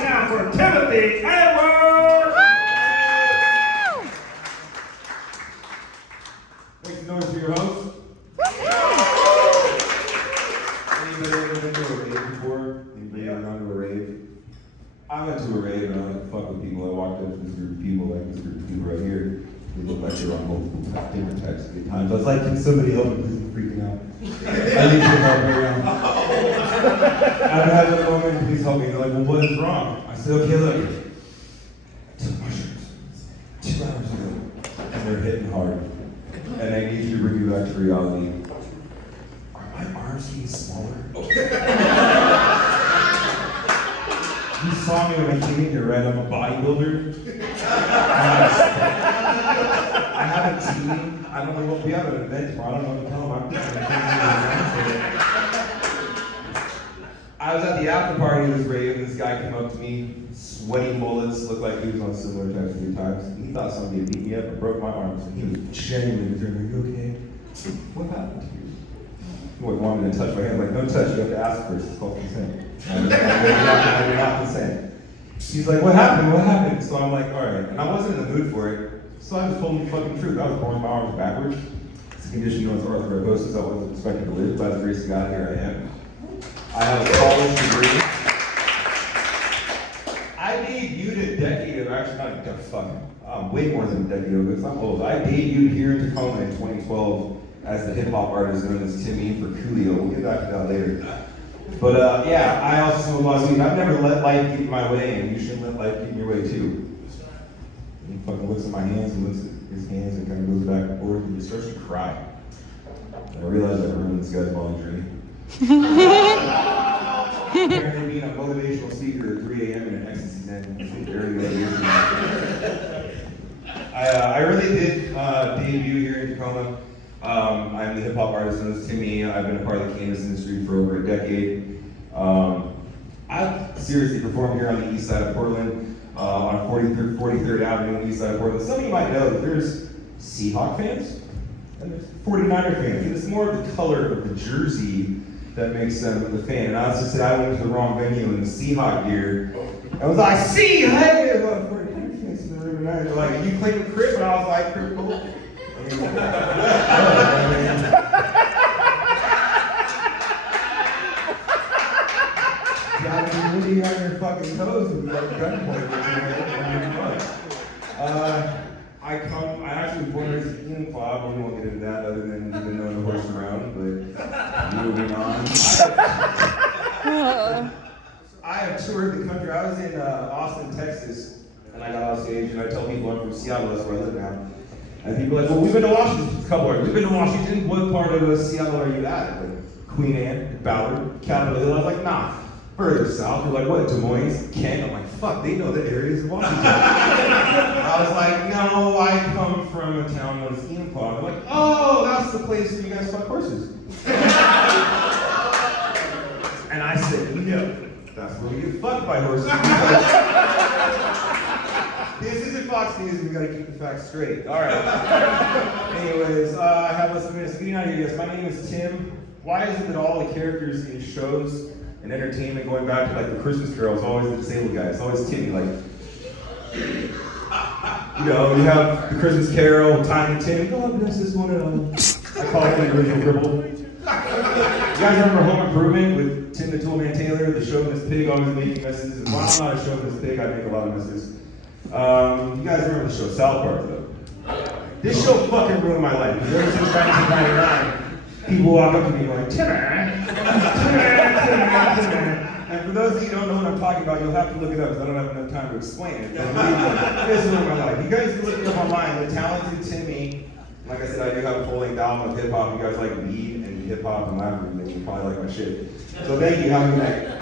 it now for Timothy Edwards! Make some noise for your host. Anybody ever been to a rave before? Anybody ever gone to a rave? I went to a rave and I like to fuck with people. I walked up to this group of people, like this group of people right here. They look like they're on multiple different types of good times. I was like, can somebody help me because I'm freaking out? I need you to help me around. I've had a moment, please help me. They're like, well, what is wrong? I said, okay, look. I took mushrooms 2 hours ago and they're hitting hard. And I need you to bring you back to reality. Are my arms getting smaller? You saw me when I came in here, right? I'm a bodybuilder. I have a team. I don't know what we have an event tomorrow. I don't know what to tell them. I was at the after party of this rave, and this guy came up to me, sweaty bullets, looked like he was on similar types of good times. He thought somebody had beat me up and broke my arms, and he was genuinely concerned. Are you okay? What happened to you? He wanted me to touch my hand. Like, no touch, you have to ask first. It's called consent. You're not consent. She's like, what happened? What happened? So I'm like, all right. And I wasn't in the mood for it. So I just told him the fucking truth. I was born with my arms backwards. It's a condition known as arthrogryposis. I wasn't expected to live. By the grace of God, here I am. I have a college degree. I debuted a decade ago, actually not a fucking, way more than a decade ago, because I'm old. I debuted here in Tacoma in 2012 as the hip hop artist known as Timmy for Coolio. We'll get back to that later. But yeah, I also smoke a lot of weed. I've never let life get in my way, and you shouldn't let life get in your way too. He fucking looks at my hands and looks at his hands and kind of goes back and forth and he starts to cry. And I realize I ruined this guy's bowling dream. Apparently being a motivational speaker at 3 a.m. in an ecstasy den very late years ago. I really did debut here in Tacoma. I'm the hip hop artist known as Timmy. I've been a part of the cannabis industry for over a decade. I've seriously performed here on the east side of Portland, on 43rd Avenue on the east side of Portland. Some of you might know that there's Seahawk fans and there's 49er fans. And it's more of the color of the jersey that makes them the fan. And I was just saying, I went to the wrong venue in the Seahawk gear. I was like, see, hey, 49er fans in the room tonight. They're like, you claim the crib? And I was like, crib, cool. What are you on your fucking toes with that gunpoint? I actually was born and raised in the Kingdom Club. We won't get into that other than you've been known to horse around, but moving on. I have toured the country. I was in Austin, Texas, and I got off stage and I tell people I'm from Seattle, that's where I live now. And people are like, well, we've been to Washington. A couple of we've been to Washington. What part of Seattle are you at? Like Queen Anne, Ballard, Capitol Hill. I was like, nah, further south. They're like, what, Des Moines, Kent? I'm like, fuck, they know the areas of Washington. I was like, no, I come from a town known as Enumclaw. They're like, oh, that's the place where you guys fuck horses. And I said, no, that's where we get fucked by horses. This isn't Fox News, we gotta keep the facts straight. All right. Anyways, I have less than minutes. Getting out of here, yes, my name is Tim. Why is it that all the characters in shows and entertainment, going back to like the Christmas Carol, is always the disabled guy? It's always Timmy, like, you know, you have the Christmas Carol, Tiny Tim. Oh, there's this one. I call it the original cripple. You guys remember Home Improvement with Tim the Toolman Taylor, the chauvinist pig always making messes? And while I'm not a chauvinist pig, I make a lot of messes. You guys remember the show South Park, though? This show fucking ruined my life. Because ever since 1999, people walk up to me going, Timmy. And for those of you who don't know what I'm talking about, you'll have to look it up because I don't have enough time to explain it. This ruined my life. You guys can look it up online. The Talented Timmy. Like I said, I do have a full-length album of hip-hop. You guys like weed and hip-hop and rap music, you probably like my shit. So thank you. Have a good night.